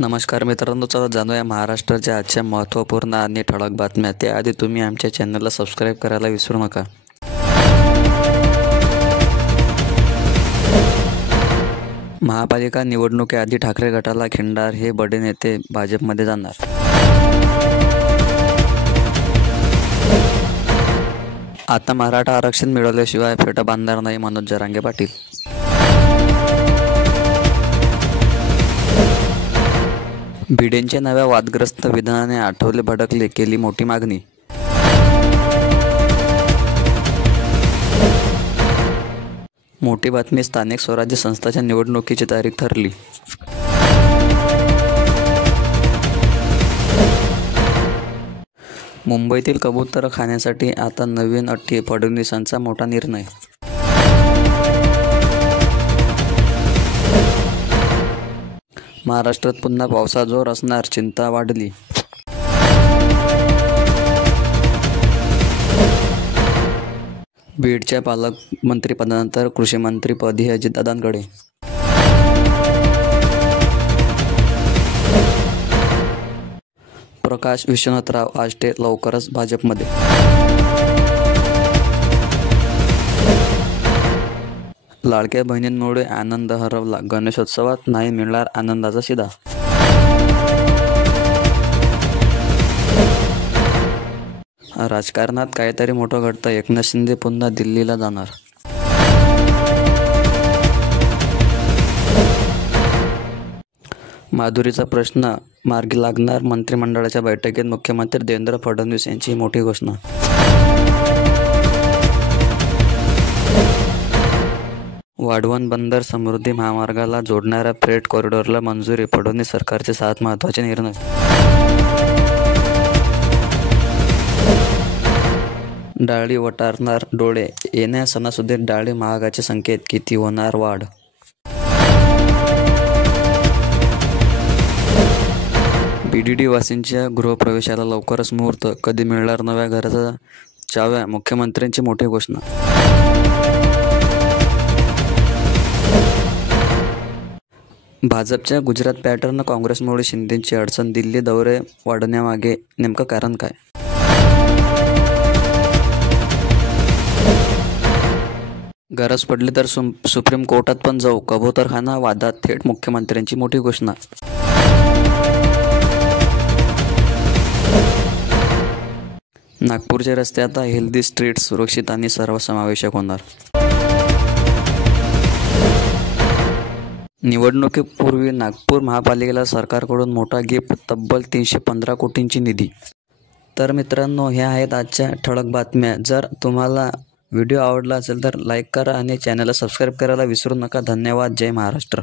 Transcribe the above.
नमस्कार मित्रांनो, चला जाणूया महाराष्ट्राच्या आजच्या महत्त्वपूर्ण आणि ठळक बातम्या. त्याआधी तुम्ही आमच्या चॅनलला सबस्क्राईब करायला विसरू नका. महापालिका निवडणुकीआधी ठाकरे गटाला खिंडार, हे बडे नेते भाजपमध्ये जाणार. आता मराठा आरक्षण मिळवल्याशिवाय फेटा बांधणार नाही, मनोज जरांगे पाटील. भिडेंच्या नव्या वादग्रस्त विधानाने आठवले भडकले, केली मोठी मागणी. मोठी बातमी, स्थानिक स्वराज्य संस्थांच्या निवडणुकीची तारीख ठरली. मुंबईतील कबूतरखान्यासाठी आता नवीन अटी, फडणवीसांचा मोठा निर्णय. महाराष्ट्रात पुन्हा पावसाचा जोर असणार, चिंता वाढली. बीडच्या पालकमंत्रीपदानंतर कृषीमंत्रीपदही अजितदादांकडे. प्रकाश विश्वनाथराव आष्टे लवकरच भाजपमध्ये. लाडक्या बहिणींमुळे आनंद हरवला, गणेशोत्सवात नाही मिळणार आनंदाचा शिधा. राजकारणात काहीतरी मोठं घडतं, एकनाथ शिंदे पुन्हा दिल्लीला जाणार. माधुरीचा प्रश्न मार्गी लागणार, मंत्रिमंडळाच्या बैठकीत मुख्यमंत्री देवेंद्र फडणवीस यांची मोठी घोषणा. वाढवण बंदर समृद्धी महामार्गाला जोडणाऱ्या फ्रेट कॉरिडॉरला मंजुरी, फडणवीस सरकारचे 7 महत्त्वाचे निर्णय. डाळी वटारणार डोळे, येण्या सणासुदीत डाळी महागाचे संकेत, किती होणार वाढ. बीडीडी वासींच्या गृहप्रवेशाला लवकरच मुहूर्त, कधी मिळणार नव्या घराच्या चाव्या, मुख्यमंत्र्यांची मोठी घोषणा. भाजपच्या गुजरात पॅटर्न काँग्रेसमुळे शिंदेची अडचण, दिल्ली दौरे वाढण्यामागे नेमकं कारण काय. गरज पडली तर सुप्रीम कोर्टात पण जाऊ, कबूतरखाना वादात थेट मुख्यमंत्र्यांची मोठी घोषणा. नागपूरचे रस्ते आता हेल्दी स्ट्रीट्स, सुरक्षित आणि सर्वसमावेशक होणार. निवडणुकीपूर्वी नागपूर महापालिकेला सरकारकडून मोठा गिफ्ट, तब्बल 315 कोटींची निधी. तर मित्रांनो, ह्या आहेत आजच्या ठळक बातम्या. जर तुम्हाला व्हिडिओ आवडला असेल तर लाईक करा आणि चॅनलला सबस्क्राईब करायला विसरू नका. धन्यवाद. जय महाराष्ट्र.